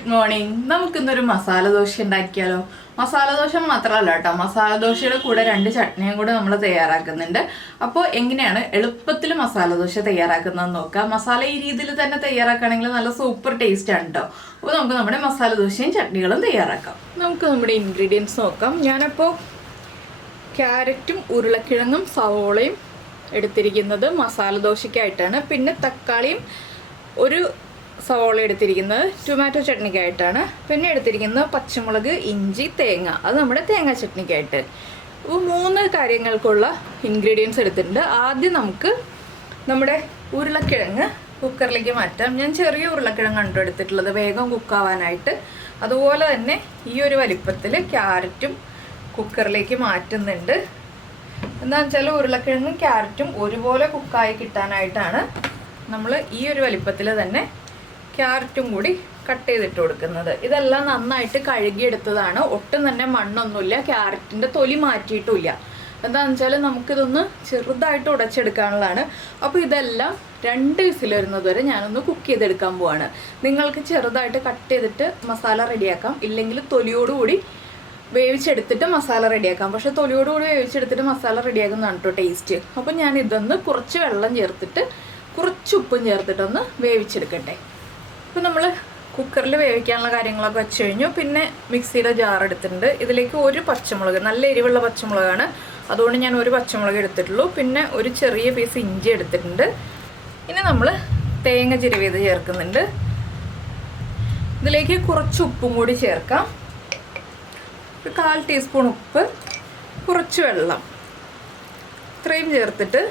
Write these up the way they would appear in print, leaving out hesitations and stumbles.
Good morning. നമുക്കിന്നൊരു മസാല ദോശ ഉണ്ടാക്കിയാലോ? മസാല ദോശ മാത്രമല്ല കേട്ടോ, മസാല ദോശയുടെ കൂടെ 2 ചട്നിയും കൂടെ നമ്മൾ തയ്യാറാക്കുന്നുണ്ട്. അപ്പോൾ എങ്ങനെയാണ് എളുപ്പത്തിൽ മസാല ദോശ തയ്യാറാക്കുന്നതെന്ന് നോക്കാം. മസാല ഈ രീതിയിൽ തന്നെ തയ്യാറാക്കുകയാണെങ്കിൽ നല്ല സൂപ്പർ ടേസ്റ്റ് ആണ് കേട്ടോ. അപ്പോൾ നമുക്ക് നമ്മുടെ മസാല ദോശയും ചട്നികളും തയ്യാറാക്കാം. നമുക്ക് നമ്മുടെ ഇൻഗ്രീഡിയൻസ് നോക്കാം. ഞാനപ്പോൾ ക്യാരറ്റും ഉരുളക്കിഴങ്ങും സവോളയും എടുത്തിരിക്കുന്നത് മസാല ദോശയ്ക്കായിട്ടാണ്. പിന്നെ തക്കാളിയും ഒരു സവോള എടുത്തിരിക്കുന്നത് ടൊമാറ്റോ ചട്നിക്കായിട്ടാണ്. പിന്നെ എടുത്തിരിക്കുന്നത് പച്ചമുളക്, ഇഞ്ചി, തേങ്ങ, അത് നമ്മുടെ തേങ്ങ ചട്നിക്കായിട്ട്. അപ്പോൾ 3 കാര്യങ്ങൾക്കുള്ള ഇൻഗ്രീഡിയൻസ് എടുത്തിട്ടുണ്ട്. ആദ്യം നമുക്ക് നമ്മുടെ ഉരുളക്കിഴങ്ങ് കുക്കറിലേക്ക് മാറ്റാം. ഞാൻ ചെറിയ ഉരുളക്കിഴങ്ങ് എടുത്തിട്ടുള്ളത് വേഗം കുക്കാവാനായിട്ട്. അതുപോലെ തന്നെ ഈ ഒരു വലിപ്പത്തിൽ ക്യാരറ്റും കുക്കറിലേക്ക് മാറ്റുന്നുണ്ട്. എന്താണെന്ന് വെച്ചാൽ ഉരുളക്കിഴങ്ങും ക്യാരറ്റും ഒരുപോലെ കുക്കായി കിട്ടാനായിട്ടാണ് നമ്മൾ ഈ ഒരു വലിപ്പത്തിൽ തന്നെ ക്യാരറ്റും കൂടി കട്ട് ചെയ്തിട്ട് കൊടുക്കുന്നത്. ഇതെല്ലാം നന്നായിട്ട് കഴുകിയെടുത്തതാണ്. ഒട്ടും തന്നെ മണ്ണൊന്നുമില്ല, ക്യാരറ്റിൻ്റെ തൊലി മാറ്റിയിട്ടുമില്ല. എന്താണെന്ന് വെച്ചാൽ നമുക്കിതൊന്ന് ചെറുതായിട്ട് ഉടച്ചെടുക്കാനുള്ളതാണ്. അപ്പോൾ ഇതെല്ലാം 2 വിസിൽ വരുന്നത് വരെ ഞാനൊന്ന് കുക്ക് ചെയ്തെടുക്കാൻ പോവാണ്. നിങ്ങൾക്ക് ചെറുതായിട്ട് കട്ട് ചെയ്തിട്ട് മസാല റെഡിയാക്കാം, ഇല്ലെങ്കിൽ തൊലിയോടുകൂടി വേവിച്ചെടുത്തിട്ട് മസാല റെഡിയാക്കാം. പക്ഷേ തൊലിയോടുകൂടി വേവിച്ചെടുത്തിട്ട് മസാല റെഡിയാക്കുന്നതാണ് കേട്ടോ ടേസ്റ്റ്. അപ്പോൾ ഞാൻ ഇതൊന്ന് കുറച്ച് വെള്ളം ചേർത്തിട്ട് കുറച്ച് ഉപ്പും ചേർത്തിട്ടൊന്ന് വേവിച്ചെടുക്കട്ടെ. ഇപ്പോൾ നമ്മൾ കുക്കറിൽ വേവിക്കാനുള്ള കാര്യങ്ങളൊക്കെ വെച്ച് കഴിഞ്ഞു. പിന്നെ മിക്സിയുടെ ജാർ എടുത്തിട്ടുണ്ട്. ഇതിലേക്ക് ഒരു പച്ചമുളക്, നല്ല എരിവുള്ള പച്ചമുളകാണ്, അതുകൊണ്ട് ഞാൻ ഒരു പച്ചമുളക് എടുത്തിട്ടുള്ളൂ. പിന്നെ ഒരു ചെറിയ പീസ് ഇഞ്ചി എടുത്തിട്ടുണ്ട്. ഇനി നമ്മൾ തേങ്ങ ചിരവിയത് ചേർക്കുന്നുണ്ട്. ഇതിലേക്ക് കുറച്ച് ഉപ്പും കൂടി ചേർക്കാം. ഒരു 1/4 ടീസ്പൂൺ ഉപ്പ്, കുറച്ച് വെള്ളം, ഇത്രയും ചേർത്തിട്ട്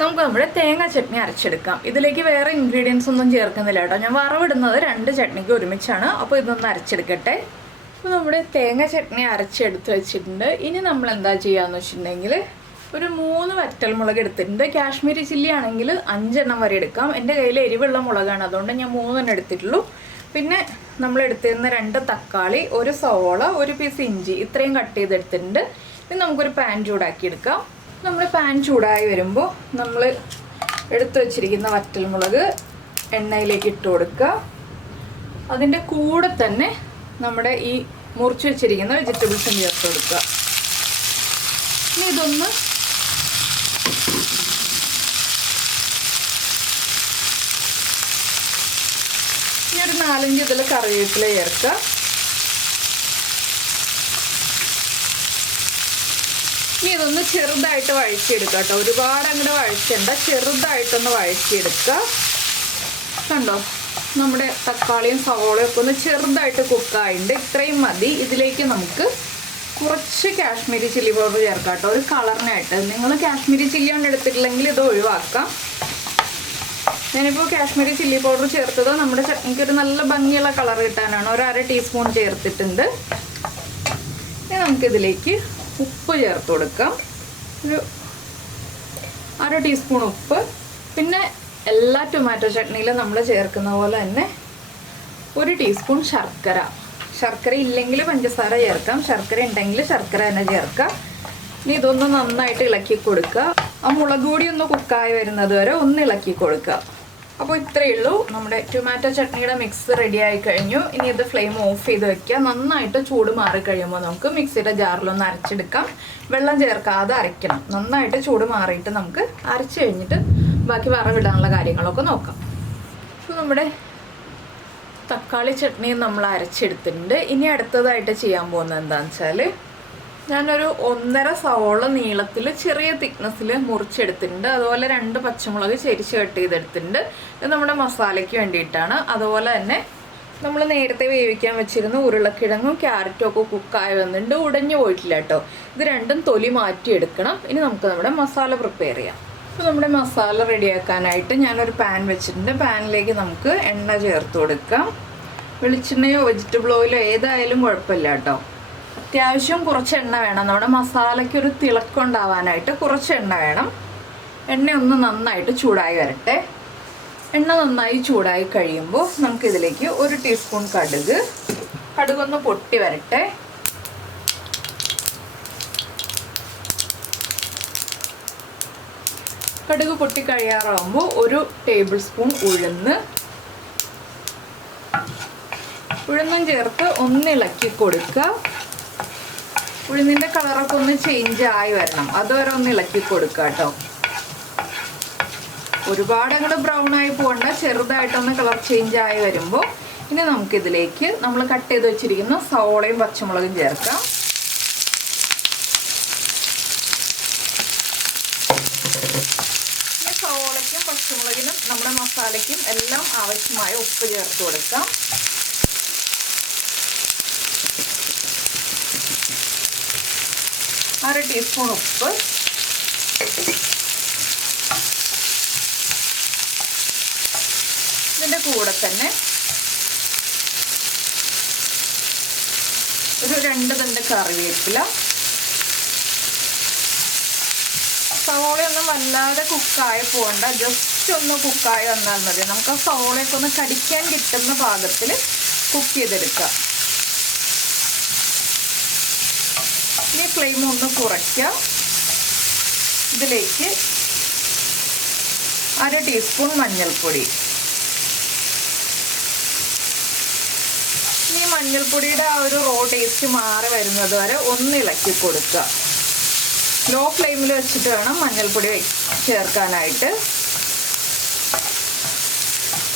നമുക്ക് നമ്മുടെ തേങ്ങ ചട്നി അരച്ചെടുക്കാം. ഇതിലേക്ക് വേറെ ഇൻഗ്രീഡിയൻസ് ഒന്നും ചേർക്കുന്നില്ല കേട്ടോ. ഞാൻ വറവിടുന്നത് 2 ചട്നിക്ക് ഒരുമിച്ചാണ്. അപ്പോൾ ഇതൊന്ന് അരച്ചെടുക്കട്ടെ. അപ്പോൾ നമ്മുടെ തേങ്ങ ചട്നി അരച്ചെടുത്ത് വെച്ചിട്ടുണ്ട്. ഇനി നമ്മൾ എന്താ ചെയ്യാന്ന് വെച്ചിട്ടുണ്ടെങ്കിൽ ഒരു 3 വറ്റൽമുളക് എടുത്തിട്ടുണ്ട്. കാശ്മീരി ചില്ലി ആണെങ്കിൽ 5 എണ്ണം വരെ എടുക്കാം. എൻ്റെ കയ്യിൽ എരിവുള്ള മുളകാണ്, അതുകൊണ്ട് ഞാൻ 3 എണ്ണം എടുത്തിട്ടുള്ളൂ. പിന്നെ നമ്മൾ എടുത്തിരുന്ന 2 തക്കാളി, ഒരു സവോള, ഒരു പീസ് ഇഞ്ചി, ഇത്രയും കട്ട് ചെയ്തെടുത്തിട്ടുണ്ട്. ഇനി നമുക്കൊരു പാൻ ചൂടാക്കി എടുക്കാം. നമ്മൾ പാൻ ചൂടായി വരുമ്പോൾ നമ്മൾ എടുത്തു വച്ചിരിക്കുന്ന വറ്റൽമുളക് എണ്ണയിലേക്ക് ഇട്ട് കൊടുക്കുക. അതിൻ്റെ കൂടെ തന്നെ നമ്മുടെ ഈ മുറിച്ച് വെച്ചിരിക്കുന്ന വെജിറ്റബിൾസും ചേർത്ത് കൊടുക്കുക. ഇനി ഇതൊന്ന് ഒരു 4-5 ഇതിൽ കറിവേപ്പില ചേർക്കുക. ഇനി ഇതൊന്ന് ചെറുതായിട്ട് വഴറ്റിയെടുക്കുക കേട്ടോ. ഒരുപാട് അങ്ങോട്ട് വഴറ്റണ്ട, ചെറുതായിട്ടൊന്ന് വഴറ്റിയെടുക്കുക. കണ്ടോ, നമ്മുടെ തക്കാളിയും സവോളയും ഒക്കെ ഒന്ന് ചെറുതായിട്ട് കുക്കായിട്ടുണ്ട്. ഇത്രയും മതി. ഇതിലേക്ക് നമുക്ക് കുറച്ച് കാശ്മീരി ചില്ലി പൗഡർ ചേർക്കാം കേട്ടോ, ഒരു കളറിനായിട്ട്. നിങ്ങൾ കാശ്മീരി ചില്ലി കൊണ്ട് എടുത്തിട്ടില്ലെങ്കിൽ ഇത് ഒഴിവാക്കാം. ഞാനിപ്പോൾ കാശ്മീരി ചില്ലി പൗഡർ ചേർത്തത് നമ്മുടെ ചട്നിക്ക് ഒരു നല്ല ഭംഗിയുള്ള കളർ കിട്ടാനാണ്. ഒരു 1/2 ടീസ്പൂൺ ചേർത്തിട്ടുണ്ട്. ഇനി നമുക്കിതിലേക്ക് ഉപ്പ് ചേർത്ത് കൊടുക്കാം. ഒരു 1/2 ടീസ്പൂൺ ഉപ്പ്. പിന്നെ എല്ലാ ടൊമാറ്റോ ചട്നിയിലും നമ്മൾ ചേർക്കുന്ന പോലെ തന്നെ 1 ടീസ്പൂൺ ശർക്കര. ശർക്കര ഇല്ലെങ്കിൽ പഞ്ചസാര ചേർക്കാം, ശർക്കര ഉണ്ടെങ്കിൽ ശർക്കര തന്നെ ചേർക്കാം. ഇനി ഇതൊന്ന് നന്നായിട്ട് ഇളക്കി കൊടുക്കുക. ആ മുളക് പൊടി ഒന്ന് കുക്കായി വരുന്നത് വരെ ഒന്ന് ഇളക്കി കൊടുക്കുക. അപ്പോൾ ഇത്രയേ ഉള്ളൂ. നമ്മുടെ ടൊമാറ്റോ ചട്നിയുടെ മിക്സ് റെഡി ആയി കഴിഞ്ഞു. ഇനി ഇത് ഫ്ലെയിം ഓഫ് ചെയ്ത് വെക്കുക. നന്നായിട്ട് ചൂട് മാറി കഴിയുമ്പോൾ നമുക്ക് മിക്സിയുടെ ജാറിലൊന്ന് അരച്ചെടുക്കാം. വെള്ളം ചേർക്കാതെ അരയ്ക്കണം. നന്നായിട്ട് ചൂട് മാറിയിട്ട് നമുക്ക് അരച്ച് കഴിഞ്ഞിട്ട് ബാക്കി വറവിടാനുള്ള കാര്യങ്ങളൊക്കെ നോക്കാം. അപ്പോൾ നമ്മുടെ തക്കാളി ചട്നിയും നമ്മൾ അരച്ചെടുത്തിട്ടുണ്ട്. ഇനി അടുത്തതായിട്ട് ചെയ്യാൻ പോകുന്നത് എന്താണെന്ന് വെച്ചാൽ ഞാനൊരു 1.5 സവോള നീളത്തിൽ ചെറിയ തിക്നെസ്സിൽ മുറിച്ചെടുത്തിട്ടുണ്ട്. അതുപോലെ 2 പച്ചമുളക് ചെരിച്ച് കട്ട് ചെയ്തെടുത്തിട്ടുണ്ട്. ഇത് നമ്മുടെ മസാലയ്ക്ക് വേണ്ടിയിട്ടാണ്. അതുപോലെ തന്നെ നമ്മൾ നേരത്തെ വേവിക്കാൻ വെച്ചിരുന്ന ഉരുളക്കിഴങ്ങും ക്യാരറ്റും ഒക്കെ കുക്കായി വന്നിട്ടുണ്ട്, ഉടഞ്ഞു പോയിട്ടില്ല കേട്ടോ. ഇത് രണ്ടും തൊലി മാറ്റിയെടുക്കണം. ഇനി നമുക്ക് നമ്മുടെ മസാല പ്രിപ്പയർ ചെയ്യാം. അപ്പോൾ നമ്മുടെ മസാല റെഡിയാക്കാനായിട്ട് ഞാനൊരു പാൻ വെച്ചിട്ടുണ്ട്. പാനിലേക്ക് നമുക്ക് എണ്ണ ചേർത്ത് കൊടുക്കാം. വെളിച്ചെണ്ണയോ വെജിറ്റബിൾ ഓയിലോ ഏതായാലും കുഴപ്പമില്ല കേട്ടോ. അത്യാവശ്യം കുറച്ച് എണ്ണ വേണം. നമ്മുടെ മസാലയ്ക്ക് ഒരു തിളക്കം ഉണ്ടാവാനായിട്ട് കുറച്ച് എണ്ണ വേണം. എണ്ണ ഒന്ന് നന്നായിട്ട് ചൂടായി വരട്ടെ. എണ്ണ നന്നായി ചൂടായി കഴിയുമ്പോൾ നമുക്കിതിലേക്ക് 1 ടീസ്പൂൺ കടുകൊന്ന് പൊട്ടി വരട്ടെ. കടുക് പൊട്ടി കഴിയാറാകുമ്പോൾ 1 ടേബിൾ സ്പൂൺ ഉഴുന്ന്, ഉഴുന്നും ചേർത്ത് ഒന്ന് ഇളക്കി കൊടുക്കുക. ഉഴുന്നിൻ്റെ കളറൊക്കെ ഒന്ന് ചേഞ്ച് ആയി വരണം, അതുവരെ ഒന്ന് ഇളക്കി കൊടുക്കുക കേട്ടോ. ഒരുപാട് അങ്ങോട്ട് ബ്രൗൺ ആയി പോകണ്ട, ചെറുതായിട്ടൊന്ന് കളർ ചേഞ്ച് ആയി വരുമ്പോൾ ഇനി നമുക്കിതിലേക്ക് നമ്മൾ കട്ട് ചെയ്ത് വെച്ചിരിക്കുന്ന സവോളയും പച്ചമുളകും ചേർക്കാം. ഇനി സവോളയ്ക്കും പച്ചമുളകിനും നമ്മുടെ മസാലയ്ക്കും എല്ലാം ആവശ്യമായ ഉപ്പ് ചേർത്ത് കൊടുക്കാം. അര ടീസ്പൂൺ ഉപ്പ്, ഇതിൻ്റെ കൂടെ തന്നെ ഒരു 2 തണ്ട് കറിവേപ്പില. സവോളയൊന്നും വല്ലാതെ കുക്കായി പോകണ്ട, ജസ്റ്റ് ഒന്ന് കുക്കായി വന്നാൽ മതി. നമുക്ക് ആ സവോളയൊക്കെ ഒന്ന് കടിക്കാൻ കിട്ടുന്ന പാകത്തിൽ കുക്ക് ചെയ്തെടുക്കാം. ഇനി ഫ്ലെയിം ഒന്ന് കുറയ്ക്കാം. ഇതിലേക്ക് അര ടീസ്പൂൺ മഞ്ഞൾപ്പൊടി. ഈ മഞ്ഞൾപ്പൊടിയുടെ ആ ഒരു റോ ടേസ്റ്റ് മാറി വരുന്നത് വരെ ഒന്ന് ഇളക്കി കൊടുക്കുക. ലോ ഫ്ലെയിമിൽ വെച്ചിട്ട് വേണം മഞ്ഞൾപ്പൊടി ചേർക്കാനായിട്ട്.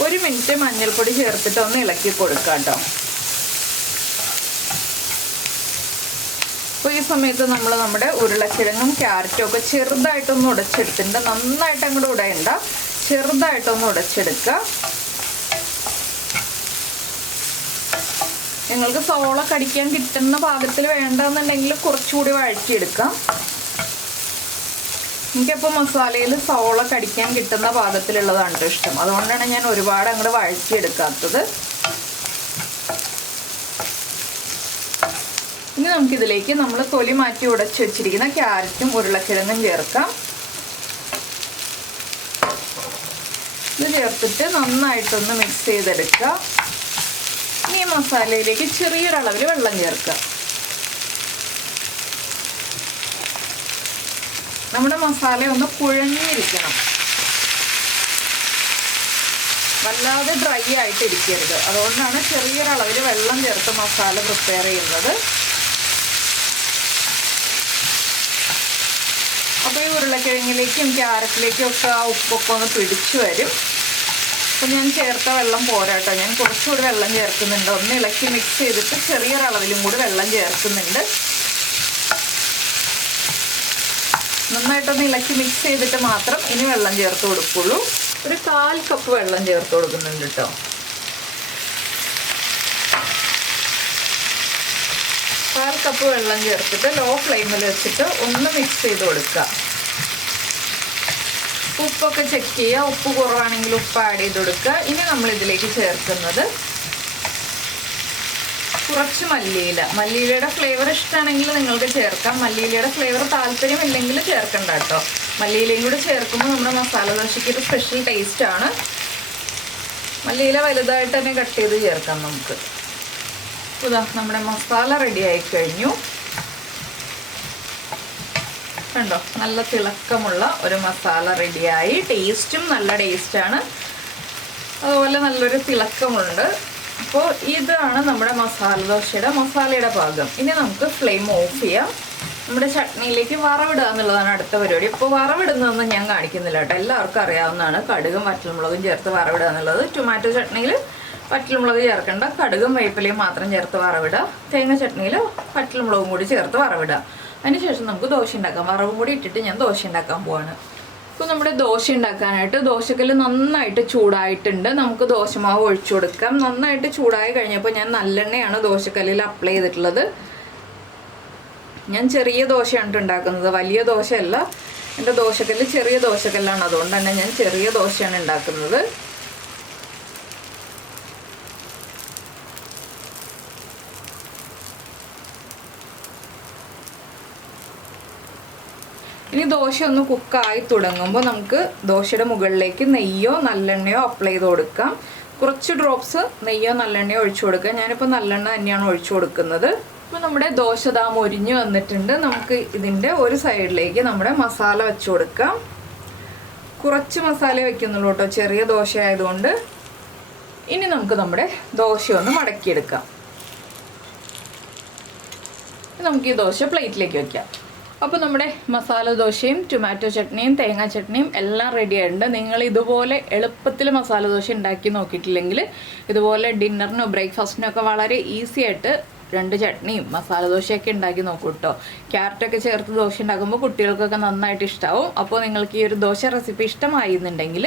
1 മിനിറ്റ് മഞ്ഞൾപ്പൊടി ചേർത്തിട്ട് ഒന്ന് ഇളക്കി കൊടുക്കുക കേട്ടോ. അപ്പോൾ ഈ സമയത്ത് നമ്മൾ നമ്മുടെ ഉരുളക്കിഴങ്ങും ക്യാരറ്റും ഒക്കെ ചെറുതായിട്ടൊന്ന് ഉടച്ചെടുത്തിട്ടുണ്ട്. നന്നായിട്ട് അങ്ങോട്ട് ഉടയണ്ട, ചെറുതായിട്ടൊന്ന് ഉടച്ചെടുക്കുക. നിങ്ങൾക്ക് സവോള കടിക്കാൻ കിട്ടുന്ന പാകത്തിൽ വേണ്ടെന്നുണ്ടെങ്കിൽ കുറച്ചുകൂടി വഴറ്റിയെടുക്കാം. എനിക്കപ്പോൾ മസാലയിൽ സവോള കടിക്കാൻ കിട്ടുന്ന പാകത്തിലുള്ളതാണ് ഇഷ്ടം, അതുകൊണ്ടാണ് ഞാൻ ഒരുപാട് അങ്ങോട്ട് വഴറ്റിയെടുക്കാത്തത്. ഇനി നമുക്കിതിലേക്ക് നമ്മൾ തൊലി മാറ്റി ഉടച്ച് വെച്ചിരിക്കുന്ന ക്യാരറ്റും ഉരുളക്കിഴങ്ങും ചേർക്കാം. ഇത് ചേർത്തിട്ട് നന്നായിട്ടൊന്ന് മിക്സ് ചെയ്തെടുക്കുക. ഇനി ഈ മസാലയിലേക്ക് ചെറിയൊരളവിൽ വെള്ളം ചേർക്കുക. നമ്മുടെ മസാല ഒന്ന് കുഴഞ്ഞിരിക്കണം, വല്ലാതെ ഡ്രൈ ആയിട്ട് ഇരിക്കരുത്. അതുകൊണ്ടാണ് ചെറിയൊരളവിൽ വെള്ളം ചേർത്ത് മസാല പ്രിപ്പയർ ചെയ്യുന്നത്. അപ്പോൾ ഈ ഉരുളക്കിഴങ്ങിലേക്കും ക്യാരറ്റിലേക്കും ഒക്കെ ആ ഉപ്പൊക്കെ ഒന്ന് പിടിച്ചു വരും. അപ്പോൾ ഞാൻ ചേർത്ത വെള്ളം പോരാട്ടോ, ഞാൻ കുറച്ചുകൂടി വെള്ളം ചേർക്കുന്നുണ്ട്. ഒന്ന് ഇളക്കി മിക്സ് ചെയ്തിട്ട് ചെറിയൊരളവിലും കൂടി വെള്ളം ചേർക്കുന്നുണ്ട്. നന്നായിട്ടൊന്ന് ഇളക്കി മിക്സ് ചെയ്തിട്ട് മാത്രം ഇനി വെള്ളം ചേർത്ത് കൊടുക്കുള്ളൂ. ഒരു 1/4 കപ്പ് വെള്ളം ചേർത്ത് കൊടുക്കുന്നുണ്ട് കേട്ടോ. 1/4 കപ്പ് വെള്ളം ചേർത്തിട്ട് ലോ ഫ്ലെയിമിൽ വെച്ചിട്ട് ഒന്ന് മിക്സ് ചെയ്ത് കൊടുക്കുക. ഉപ്പൊക്കെ ചെക്ക് ചെയ്യുക, ഉപ്പ് കുറവാണെങ്കിൽ ഉപ്പ് ആഡ് ചെയ്ത് കൊടുക്കുക. ഇനി നമ്മൾ ഇതിലേക്ക് ചേർക്കുന്നത് കുറച്ച് മല്ലിയില. മല്ലിയിലയുടെ ഫ്ലേവർ ഇഷ്ടമാണെങ്കിൽ നിങ്ങൾക്ക് ചേർക്കാം, മല്ലിയിലയുടെ ഫ്ലേവർ താല്പര്യമില്ലെങ്കിൽ ചേർക്കണ്ട കേട്ടോ. മല്ലിയിലയും കൂടി ചേർക്കുമ്പോൾ നമ്മുടെ മസാല ദോശയ്ക്ക് ഒരു സ്പെഷ്യൽ ടേസ്റ്റാണ്. മല്ലിയില വലുതായിട്ട് തന്നെ കട്ട് ചെയ്ത് ചേർക്കാം നമുക്ക്. ഇതാ നമ്മുടെ മസാല റെഡി ആയി കഴിഞ്ഞു. കണ്ടോ, നല്ല തിളക്കമുള്ള ഒരു മസാല റെഡിയായി. ടേസ്റ്റും നല്ല ടേസ്റ്റാണ്, അതുപോലെ നല്ലൊരു തിളക്കമുണ്ട്. അപ്പോൾ ഇതാണ് നമ്മുടെ മസാല ദോശയുടെ മസാലയുടെ പാകം. ഇനി നമുക്ക് ഫ്ലെയിം ഓഫ് ചെയ്യാം. നമ്മുടെ ചട്നിയിലേക്ക് വറവിടുക എന്നുള്ളതാണ് അടുത്ത പരിപാടി. ഇപ്പോൾ വറവിടുന്നതൊന്നും ഞാൻ കാണിക്കുന്നില്ല കേട്ടോ, എല്ലാവർക്കും അറിയാവുന്നതാണ്. കടുകും വറ്റൽമുളകും ചേർത്ത് വറവിടുക എന്നുള്ളത്. ടൊമാറ്റോ ചട്നിയിൽ വറ്റൽമുളക് ചേർക്കേണ്ട, കടുകും വേപ്പിലയും മാത്രം ചേർത്ത് വറവിടുക. തേങ്ങ ചട്നിയിൽ വറ്റൽമുളകും കൂടി ചേർത്ത് വറവിടുക. അതിനുശേഷം നമുക്ക് ദോശ ഉണ്ടാക്കാം. വറവും കൂടി ഇട്ടിട്ട് ഞാൻ ദോശ ഉണ്ടാക്കാൻ പോവാണ്. ഇപ്പോൾ നമ്മുടെ ദോശ ഉണ്ടാക്കാനായിട്ട് ദോശക്കല്ല് നന്നായിട്ട് ചൂടായിട്ടുണ്ട്. നമുക്ക് ദോശമാവ് ഒഴിച്ചു കൊടുക്കാം. നന്നായിട്ട് ചൂടായി കഴിഞ്ഞപ്പോൾ ഞാൻ നല്ലെണ്ണയാണ് ദോശക്കല്ലിൽ അപ്ലൈ ചെയ്തിട്ടുള്ളത്. ഞാൻ ചെറിയ ദോശയാണ് ഉണ്ടാക്കുന്നത്, വലിയ ദോശയല്ല. എൻ്റെ ദോശക്കല്ല് ചെറിയ ദോശക്കല്ലാണ്, അതുകൊണ്ട് തന്നെ ഞാൻ ചെറിയ ദോശയാണ് ഉണ്ടാക്കുന്നത്. ഇനി ദോശ ഒന്ന് കുക്കായി തുടങ്ങുമ്പോൾ നമുക്ക് ദോശയുടെ മുകളിലേക്ക് നെയ്യോ നല്ലെണ്ണയോ അപ്ലൈ ചെയ്ത് കൊടുക്കാം. കുറച്ച് ഡ്രോപ്സ് നെയ്യോ നല്ലെണ്ണയോ ഒഴിച്ചു കൊടുക്കുക. ഞാനിപ്പോൾ നല്ലെണ്ണ തന്നെയാണ് ഒഴിച്ചു കൊടുക്കുന്നത്. ഇപ്പോൾ നമ്മുടെ ദോശ ദാ മൊരിഞ്ഞ് വന്നിട്ടുണ്ട്. നമുക്ക് ഇതിൻ്റെ ഒരു സൈഡിലേക്ക് നമ്മുടെ മസാല വെച്ച് കൊടുക്കാം. കുറച്ച് മസാല വെക്കുന്നുള്ളൂ കേട്ടോ, ചെറിയ ദോശ ആയതുകൊണ്ട്. ഇനി നമുക്ക് നമ്മുടെ ദോശ ഒന്ന് മടക്കിയെടുക്കാം. നമുക്ക് ഈ ദോശ പ്ലേറ്റിലേക്ക് വയ്ക്കാം. അപ്പോൾ നമ്മുടെ മസാല ദോശയും ടൊമാറ്റോ ചട്നിയും തേങ്ങാ ചട്നിയും എല്ലാം റെഡി ആയിട്ടുണ്ട്. നിങ്ങൾ ഇതുപോലെ എളുപ്പത്തിൽ മസാല ദോശ ഉണ്ടാക്കി നോക്കിയിട്ടില്ലെങ്കിൽ ഇതുപോലെ ഡിന്നറിനോ ബ്രേക്ക്ഫാസ്റ്റിനോ ഒക്കെ വളരെ ഈസി ആയിട്ട് 2 ചട്നിയും മസാല ദോശയൊക്കെ ഉണ്ടാക്കി നോക്കൂ കേട്ടോ. ക്യാരറ്റൊക്കെ ചേർത്ത് ദോശ ഉണ്ടാക്കുമ്പോൾ കുട്ടികൾക്കൊക്കെ നന്നായിട്ട് ഇഷ്ടമാവും. അപ്പോൾ നിങ്ങൾക്ക് ഈ ഒരു ദോശ റെസിപ്പി ഇഷ്ടമായി എന്നുണ്ടെങ്കിൽ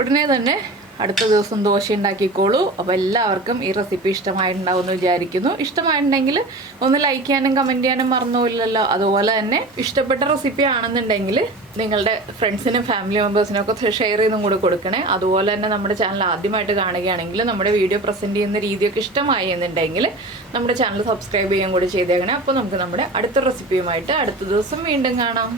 ഉടനെ തന്നെ അടുത്ത ദിവസം ദോശ ഉണ്ടാക്കിക്കോളൂ. അപ്പോൾ എല്ലാവർക്കും ഈ റെസിപ്പി ഇഷ്ടമായിട്ടുണ്ടാവുമെന്ന് വിചാരിക്കുന്നു. ഇഷ്ടമായിട്ടുണ്ടെങ്കിൽ ഒന്ന് ലൈക്ക് ചെയ്യാനും കമൻറ്റ് ചെയ്യാനും മറന്നുപോയില്ലല്ലോ. അതുപോലെ തന്നെ ഇഷ്ടപ്പെട്ട റെസിപ്പി ആണെന്നുണ്ടെങ്കിൽ നിങ്ങളുടെ ഫ്രണ്ട്സിനും ഫാമിലി മെമ്പേഴ്സിനും ഒക്കെ ഷെയർ ചെയ്തും കൂടെ കൊടുക്കണേ. അതുപോലെ തന്നെ നമ്മുടെ ചാനൽ ആദ്യമായിട്ട് കാണുകയാണെങ്കിൽ നമ്മുടെ വീഡിയോ പ്രസൻറ്റ് ചെയ്യുന്ന രീതിയൊക്കെ ഇഷ്ടമായി എന്നുണ്ടെങ്കിൽ നമ്മുടെ ചാനൽ സബ്സ്ക്രൈബ് ചെയ്യാൻ കൂടി ചെയ്തേക്കണേ. അപ്പോൾ നമുക്ക് നമ്മുടെ അടുത്ത റെസിപ്പിയുമായിട്ട് അടുത്ത ദിവസം വീണ്ടും കാണാം.